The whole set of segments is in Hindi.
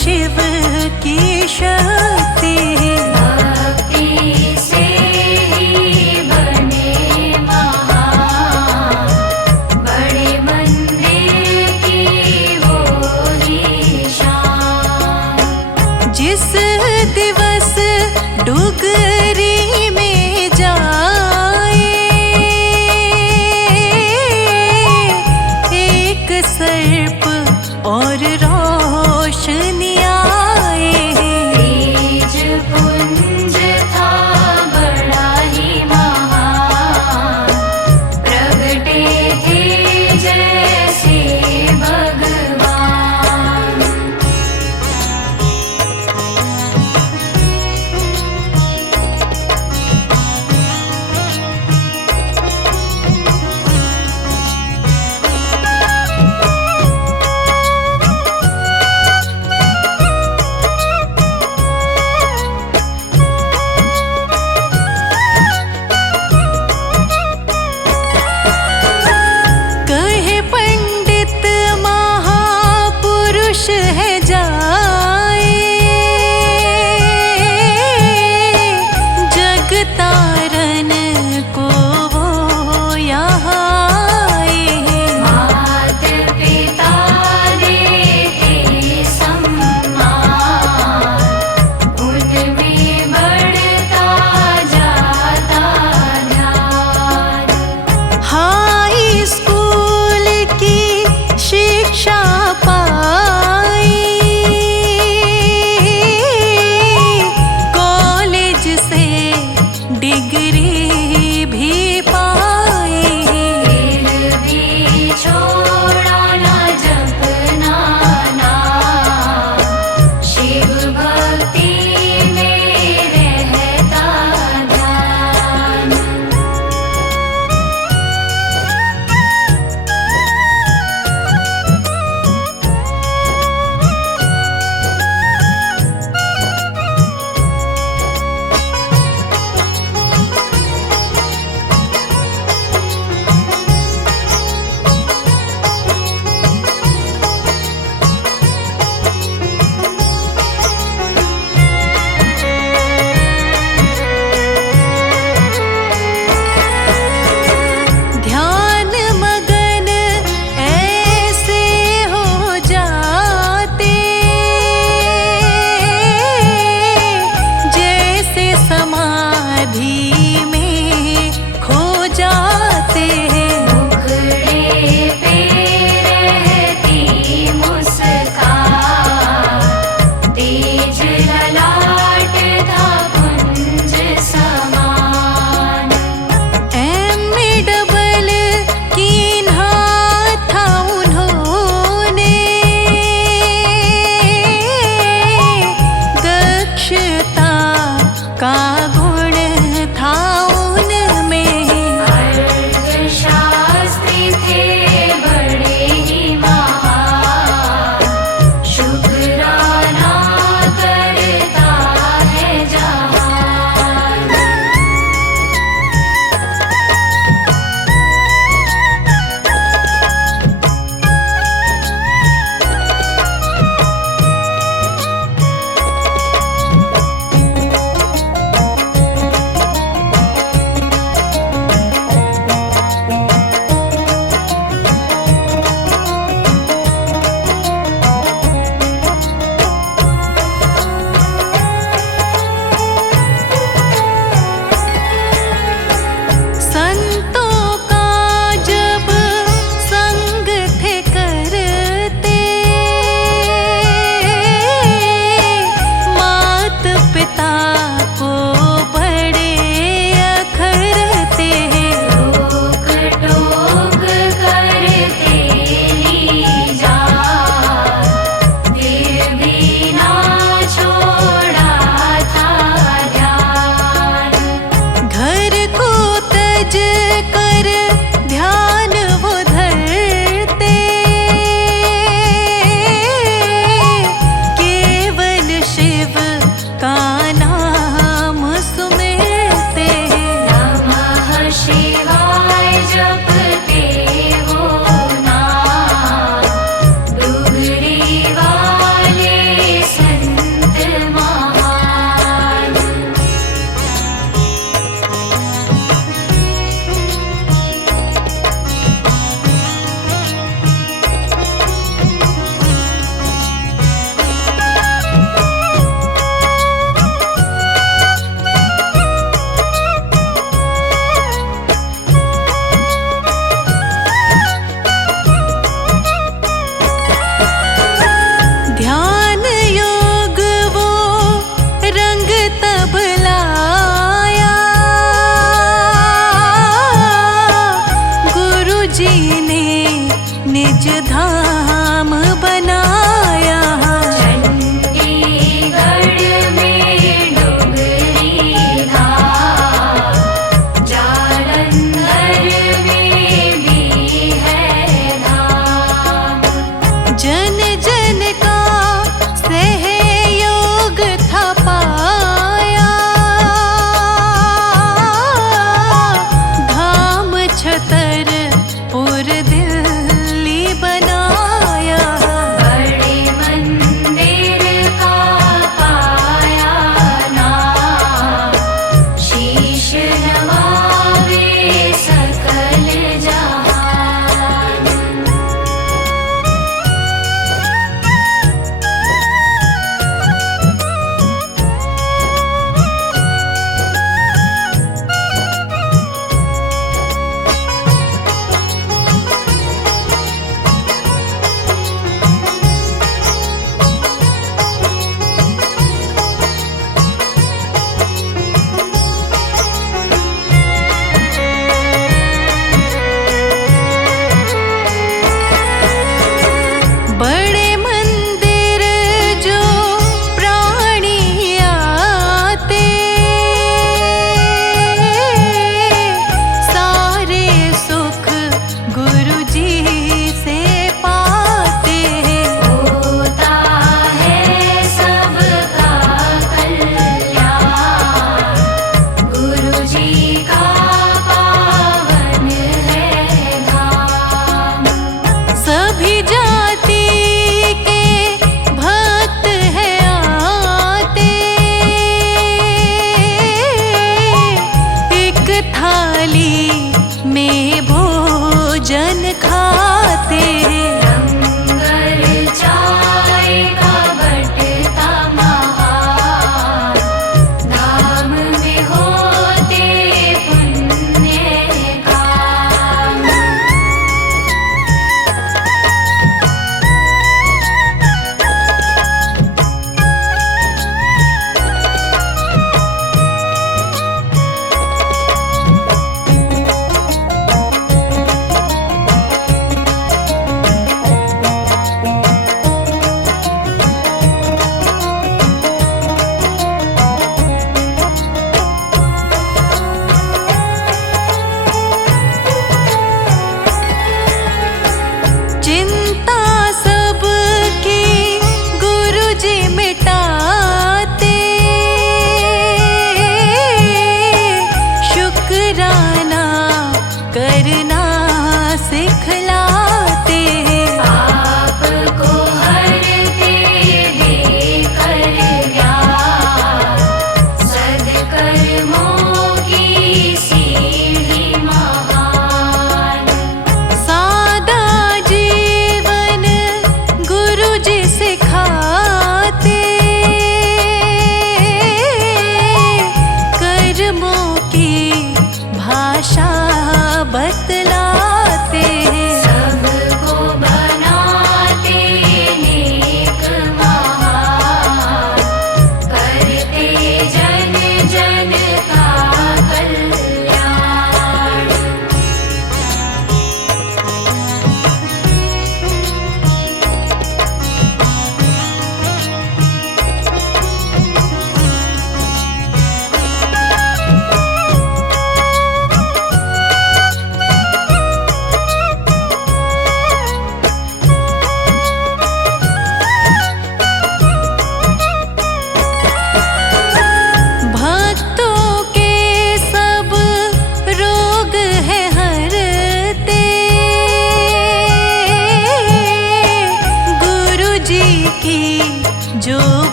शिव की शक्ति। भक्ति से ही बने महान, बड़े मंदिर की वो ही शान। जिस दिवस डुगरी में जाए एक सर्प और रोशनी आए। तेज पुंज था बड़ा ही महान, प्रगटे थे जैसे भगवान।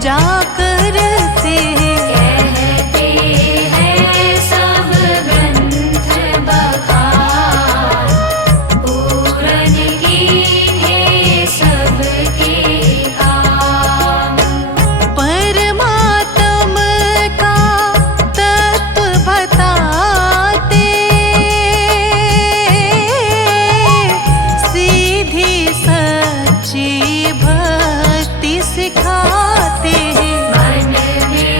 पूजा करते कहते हैं सब ग्रंथ बखान, पूरन कीन्हे सबके काम। परमात्म का तत्व बताते, सीधी सच्ची भक्ति सिखाते हैं। मन में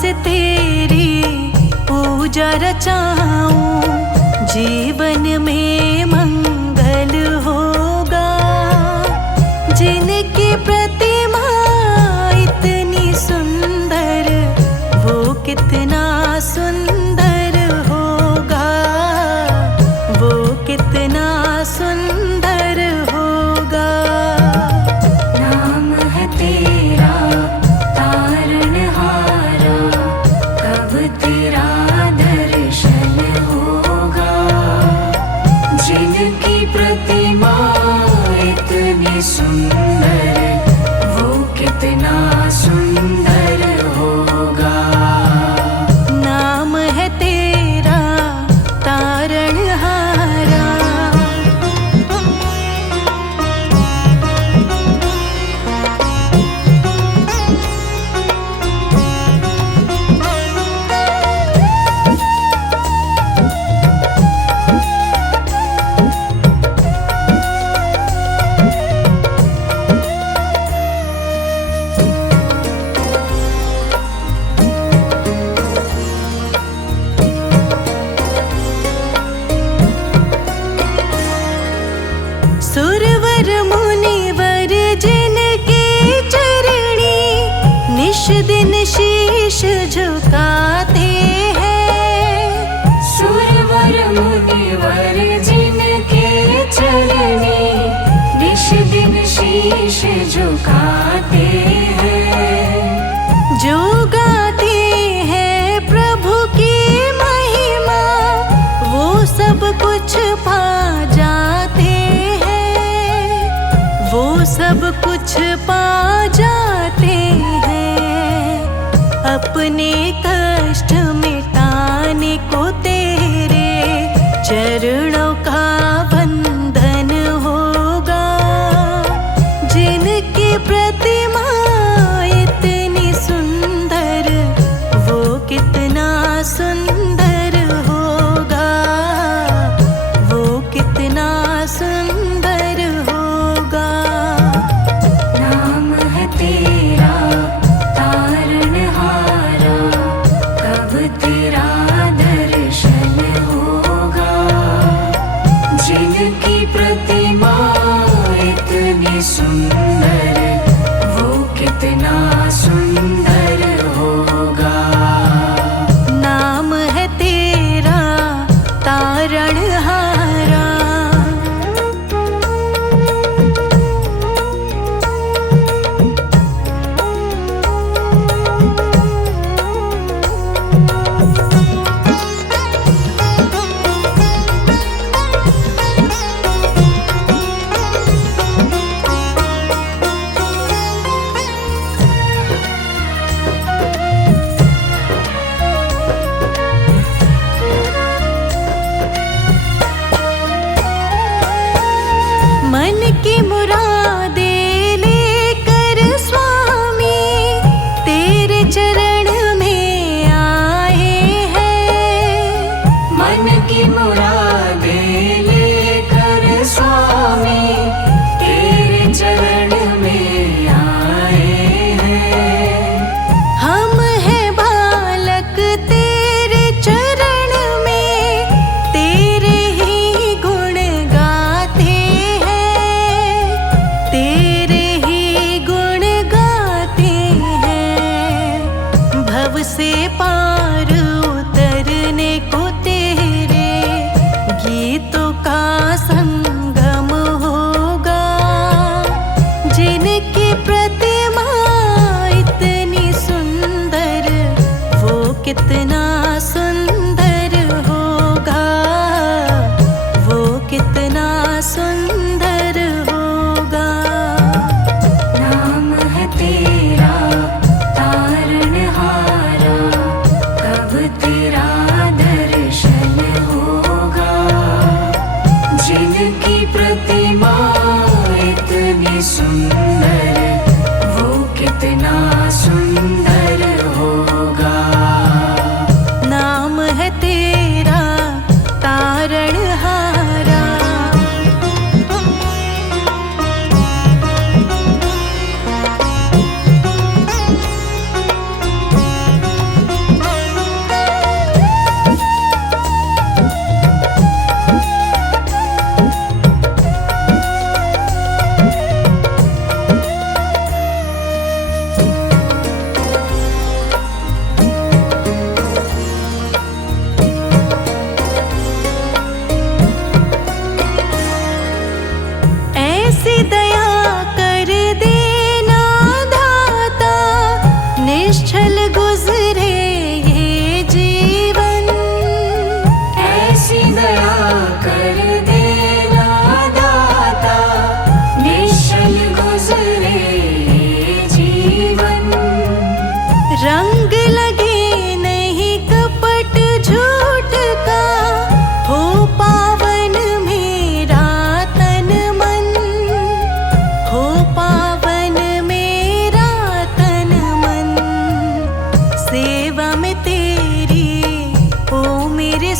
से तेरी पूजा रचाऊं, जीवन में मंगल होगा। जिनकी प्रतिमा इतनी सुंदर, वो कितना सुंदर होगा, वो कितना सुंदर होगा। नाम है तेरा तारणहारा, कब तेरा दर्शन होगा। जिनकी प्रतिमा इतनी सुंदर, वो कितना सुंदर होगा। नाम है तेरा तारणहारा। सुरवर मुनिवर जिनके चरणी निश दिन शीश झुकाते हैं। सुरवर मुनिवर जिनके चरणी निश दिन शीश झुकाते हैं। जो गाते हैं प्रभु की महिमा, वो सब कुछ पा जाते हैं, वो सब कुछ पा जाते हैं। अपने कष्ट मिटाने को तेरे चरणों का वंदन होगा। जिनकी प्रतिमा इतनी सुंदर, वो कितना सुंदर होगा, वो कितना सुंदर होगा। नाम है तेरा तारणहारा, कब तेरा दर्शन होगा। जिनकी प्रतिमा इतनी सुंदर, वो कितना सुंदर होगा। नाम है तेरा तारणहारा। मन की मुरादे लेकर स्वामी तेरे चरण में आए हैं। मन की मुरादें लेकर स्वामी तेरे चरण में आए हैं। हम हैं बालक तेरे चरण में, तेरे ही गुण गाते हैं, तेरे ही गुण गाते हैं। भव से पार उतरने को तेरे गीतों का संगम होगा। जिनकी प्रतिमा इतनी सुंदर, वो कितना सुंदर होगा, वो कितना सुंदर होगा। नाम है तेरा तारणहारा, कब तेरा दर्शन होगा। जिनकी प्रतिमा इतनी सुंदर, वो कितना सुंदर होगा।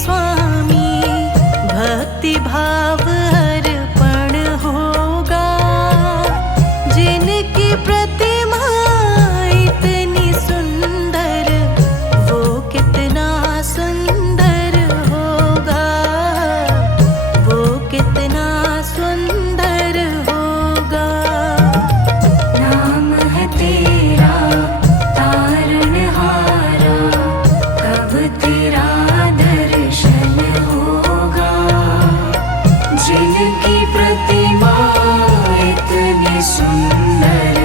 स्वामी भक्ति भाव अर्पण होगा। जिनकी प्रतिमा इतनी सुंदर वो कितना सुंदर होगा, वो कितना सुंदर होगा। नाम है तेरा तारणहारा, कब तेरा दर्शन होगा। जिनकी प्रतिमा इतनी सुंदर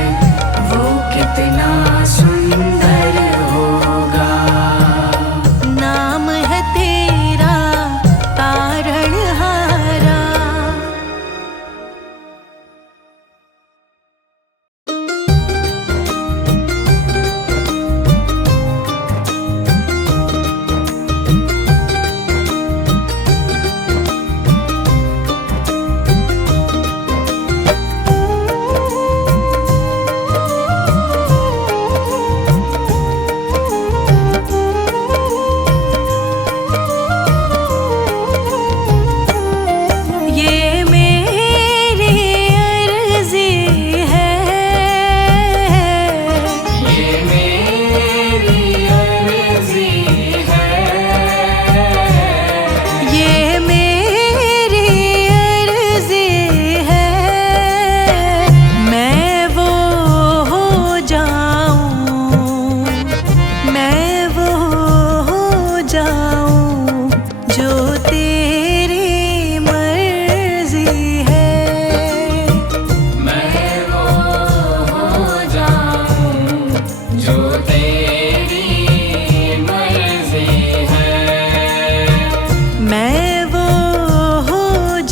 वो कितना सुंदर होगा। नाम है तेरा तारणहारा। ये मेरी अर्जी है, ये मेरी अर्जी है, ये मेरी अर्जी है। मैं वो हो जाऊं, मैं वो हो जाऊं जो तेरी मर्जी है। मैं वो हो जाऊं जो तेरी मर्जी है। मैं वो हो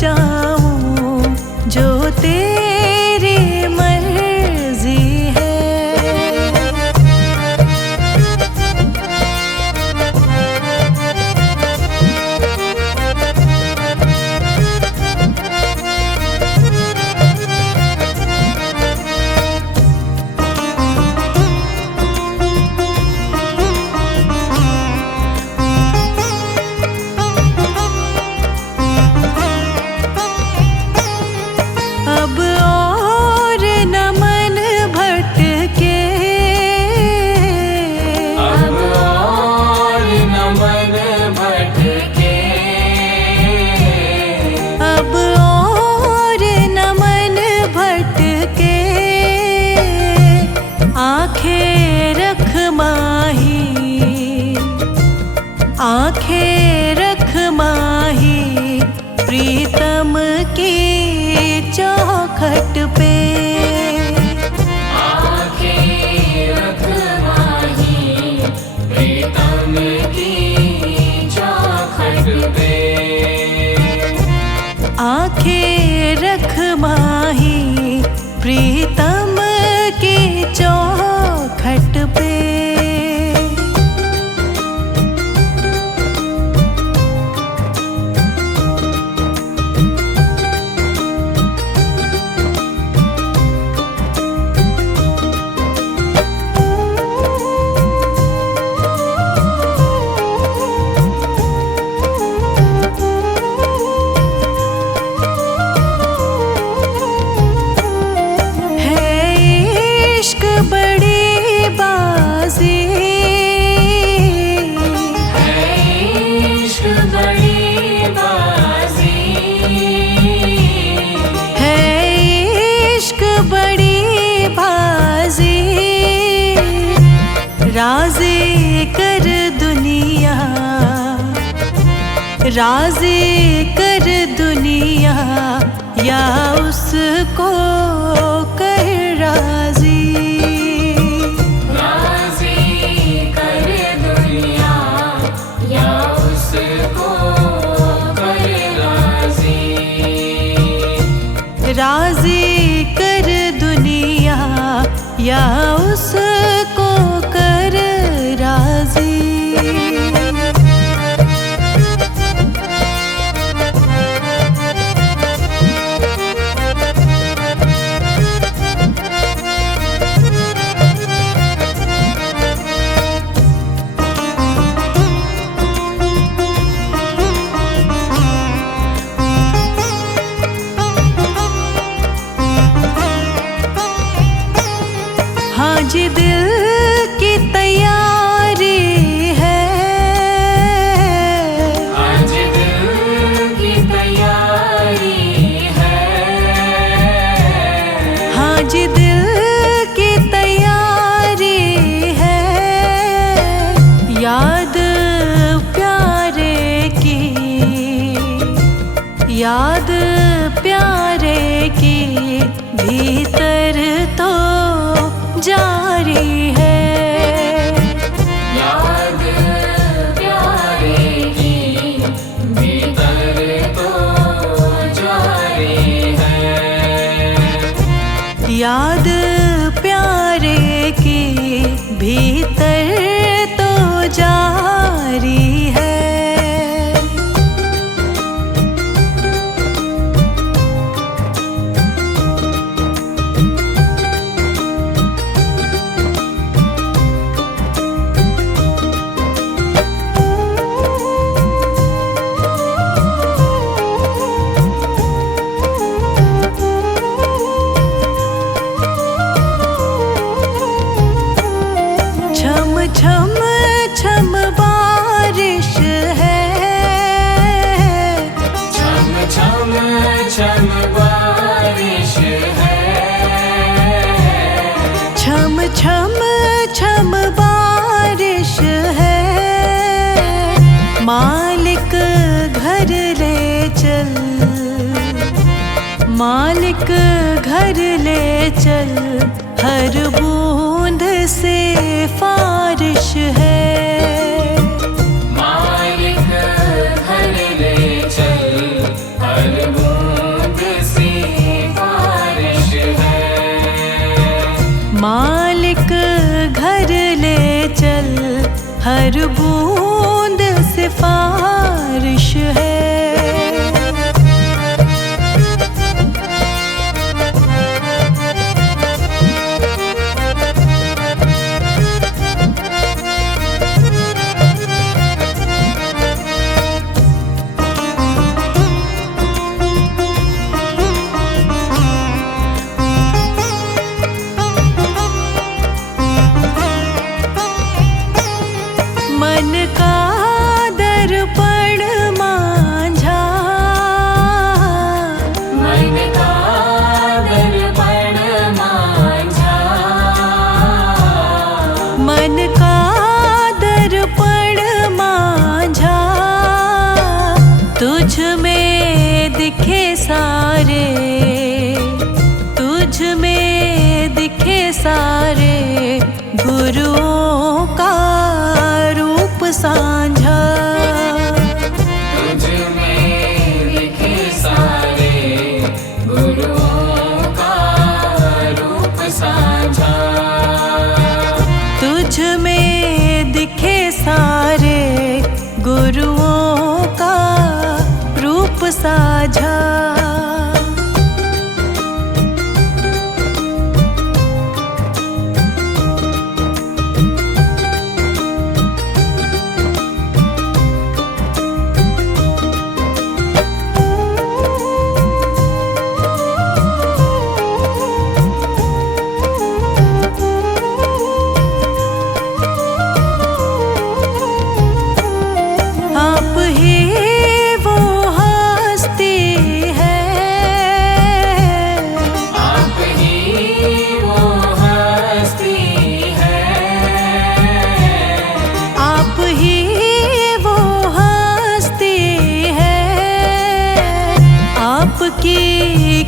जाऊं जो तेरी मर्जी है। अब और न मन भटके, अब और न मन भटके, अब और न मन भटके। आंखें रख माही, आंखें रख माही प्रीतम की चौखट पे। आंखें रख माही प्रीतम की चौखट पे। आंखें रख माही प्रीतम की चौखट पे। राज़ी कर दुनिया, राज़ी कर दुनिया या उसको कर राज़ी। राज़ी कर दुनिया या उसको कर राज़ी। राज़ी कर दुनिया या उसको कर राज़ी। याद प्यारे की भीतर तो जारी है। याद प्यारे की भीतर तो जारी है। याद प्यारे की भीतर तो जारी है। छम छम छम बारिश है। छम छम छम बारिश है। छम छम छम बारिश है। मालिक घर ले चल, मालिक घर ले चल, हर बूंद से फारिश है। मालिक घर ले चल, हर बूंद से बारिश है। मालिक घर ले चल, हर बूंद से फारिश है। मन का दर्पण मांझा, मन का दर्पण मांझा। मन का दर्पण मांझा, तुझ में दिखे सारे, तुझ में दिखे सारे गुरुओं का रूप साझा। तुझ में दिखे सारे गुरुओं का रूप साझा। तुझ में दिखे सारे गुरुओं का रूप साझा। आप ही वो हस्ती है, आप ही वो हस्ती है। आप ही वो हस्ती है। आपकी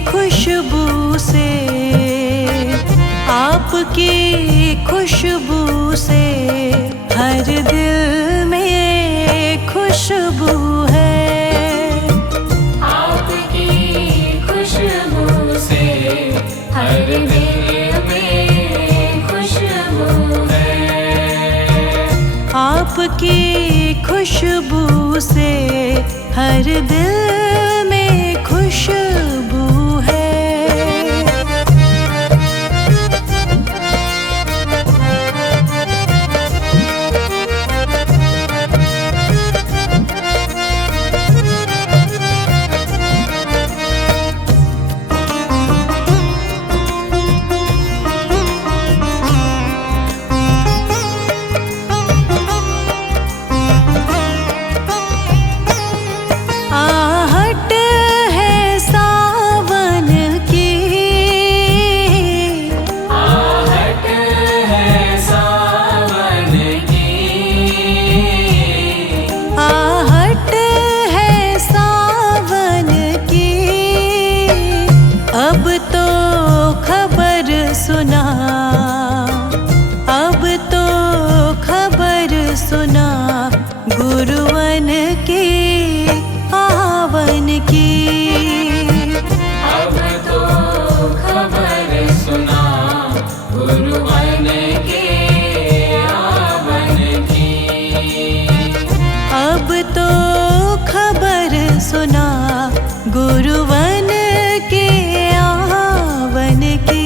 खुशबू से, आपकी खुशबू से हर दिल में खुशबू है। आपकी खुशबू से हर दिल में खुशबू है। आपकी खुशबू से हर दिल में खुशबू है। आहट है सा गुरुवन के आवन की।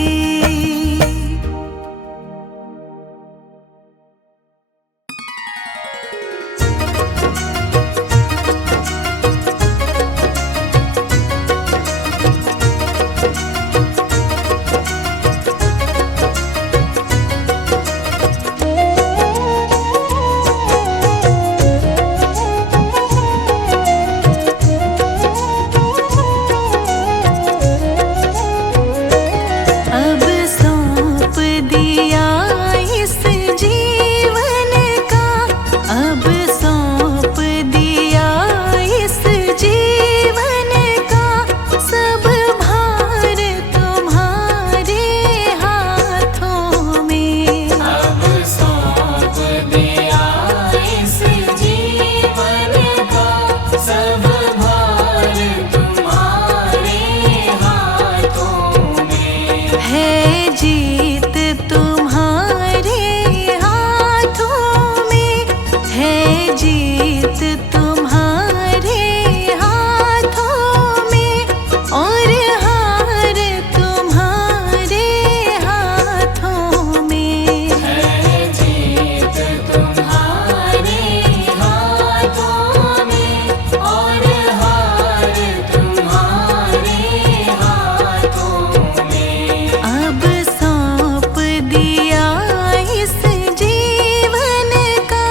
अब सौंप दिया इस जीवन का, अब सौंप दिया इस जीवन का, सब भार तुम्हारे हाथों में। अब सौंप दिया इस जीवन का, सब भार तुम्हारे हाथों में। है जीत तुम्हारे हाथों में, है जीत तुम्हारे हाथों में, और हार तुम्हारे हाथों में। है जीत तुम्हारे हाथों में, और हार तुम्हारे हाथों में। अब सौंप दिया इस जीवन का।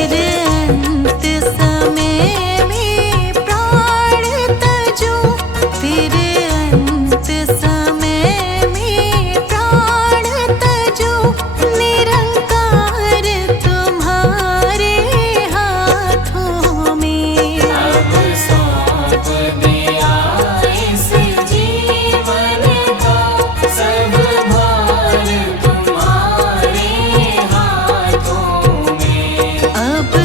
फिर अंत समय में प्राण तजो, फिर अंत समय में प्राण तजो, निरंकार तुम्हारे हाथों में। अब सौंप दिया इस जीवन का सब भार तुम्हारे हाथों में। अब